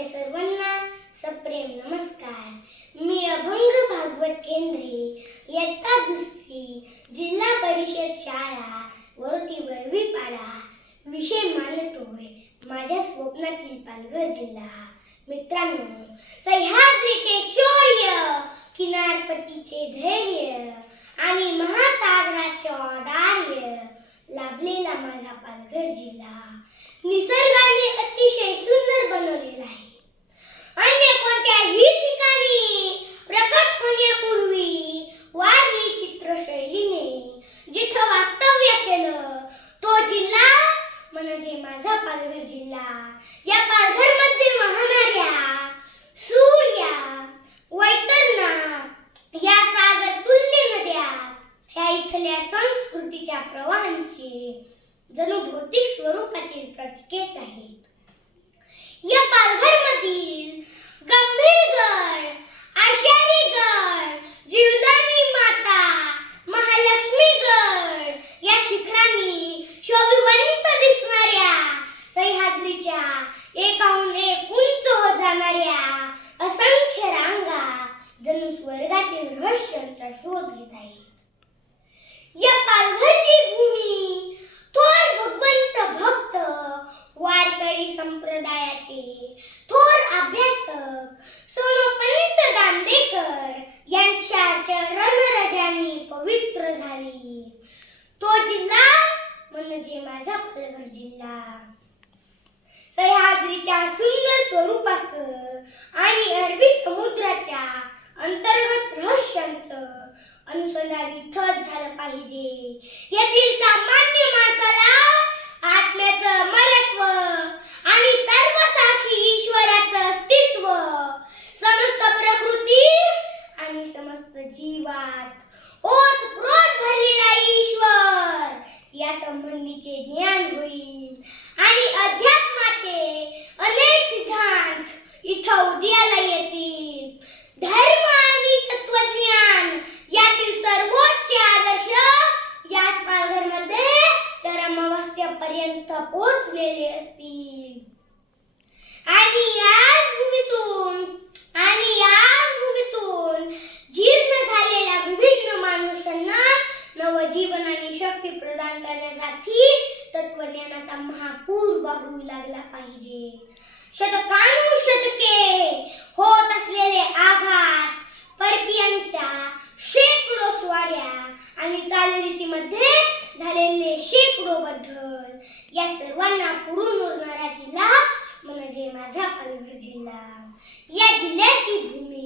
आपल्या सर्वांना सप्रेम नमस्कार. मी अभंग भागवत केंद्रे इयत्ता दुसरी जिल्हा परिषद शाळा वरती वरवी पाडा. विषय मानतोय माझ्या स्वप्नातील पालघर जिल्हा. मित्रांनो सह्याद्रीचे शौर्य किनारपट्टीचे धैर्य आणि महासागराचे औदार्य लाभलेला माझा पालघर जिल्हा. निसर्गाने अतिशय सुंदर बनवलेला आहे. पालघर जिल्हा. या पालघरमध्ये वाहणाऱ्या सूर्या वैतरणा या सागर तुल्य नद्या ह्या इथल्या संस्कृतीच्या प्रवाहांची जणू भौतिक स्वरूपातील प्रतीकेच आहेत. या पालघर मधील गंभीर पृथ्वीच्या एकाहून एक उंच होत जाणाऱ्या असंख्य रांगा जणू स्वर्गातील रहस्यांचा शोध घेत आहे या पालघरची भूमी थोर भगवंत भक्त वारकरी संप्रदायाचे थोर अभ्यासक सोनोपंत दांडेकर यांच्या चरणरजाने पवित्र झाली. तो जिल्हा म्हणजे माझा पालघर जिल्हा. सह्याद्रीच्या सुंदर स्वरूपाचं आणि अरबी समुद्राच्या अंतर्गत रहस्यांचं अनुसंधान इथंच झालं पाहिजे. यातील सामान्य माणसाला आत्म्याचं मलत्व आणि सर्वसाक्षी ईश्वराचं अस्तित्व समस्त प्रकृती आणि समस्त जीवात ओत प्रोत भरलेला ईश्वर या संबंधीचे ज्ञान होईल. सिद्धांत येतील धर्म आणि तत्वज्ञान यातील सर्वोच्च आदर्श याच पालघरमध्ये चरम अवस्थेपर्यंत पोहोचलेले असतील. आणि याच भूमीतून आणि याच भूमीतून जीर्ण झालेल्या विभिन्न मानुषांना नवजीवन आणि शक्ती प्रदान करण्यासाठी तत्वज्ञानाचा महापूर वाहू लागला पाहिजे. शतकानुशतके होत असलेले आघात परकीयांच्या शेकडो स्वाऱ्या आणि चालरीतीमध्ये झालेले शेकडो बदल या सर्वांना पुरून उरणारा जिल्हा म्हणजे माझा पालघर जिल्हा. या जिल्ह्याची भूमी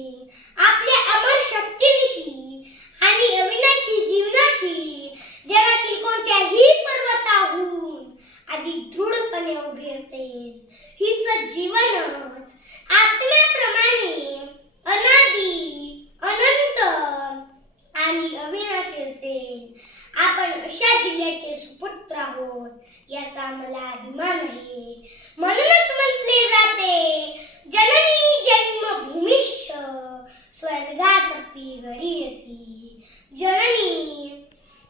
मला अभिमान आहे. म्हणूनच म्हटले जाते जननी जन्मभूमिश्च स्वर्गात घरी असी जननी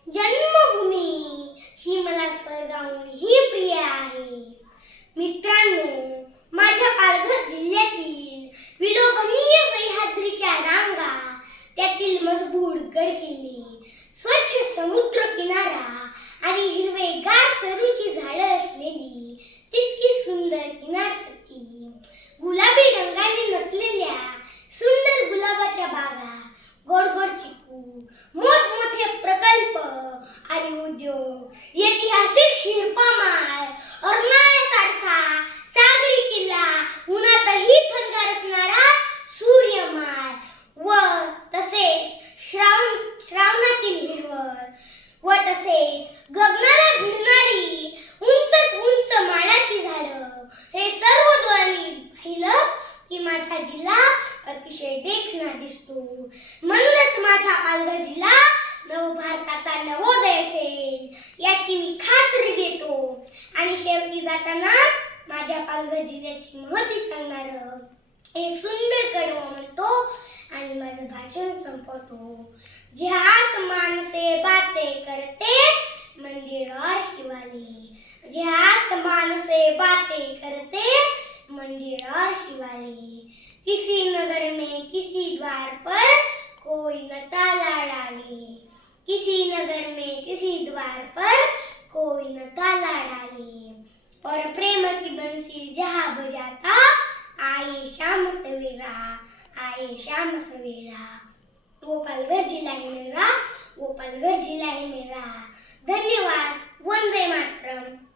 जन्मभूमी ही मला स्वर्गाहूनही प्रिय आहे. मित्रांनो माझ्या पालघर जिल्ह्यातील विलोभनीय सह्याद्रीच्या रांगा त्यातील मजबूत गडकिल्ले स्वच्छ समुद्र किनारा आणि हिरवेगार सरूची झाडं असलेली तितकी सुंदर किनारपट्टी. गुलाबी रंगाने नटलेल्या तसेच गगनाला भिडणारी उंचच उंच माडाची झाडं. हे सर्व द्वारी पाहिलं की माझा जिल्हा अतिशय देखणा दिसतो. म्हणूनच माझा पालघर जिल्हा नव भारताचा नवोदय असेल याची मी खात्री देतो. आणि शेवटी जाताना माझ्या पालघर जिल्ह्याची महती सांगणार एक सुंदर कडव म्हणतो भाषण आसमान से बातें करते मंदिर और शिवाली जे आसमान से बातें करते मंदिर और शिवाली किसी नगर में किसी द्वार पर कोई न ताला डाले किसी नगर में किसी द्वार पर कोई न ताला डाले और प्रेम की बंसी जहाँ बजाता, आए शाम सवेरा। आए श्याम सवेरा गोपालगढ़ जिला है मेरा गोपालगढ़ जिला है मेरा धन्यवाद. वंदे मातरम.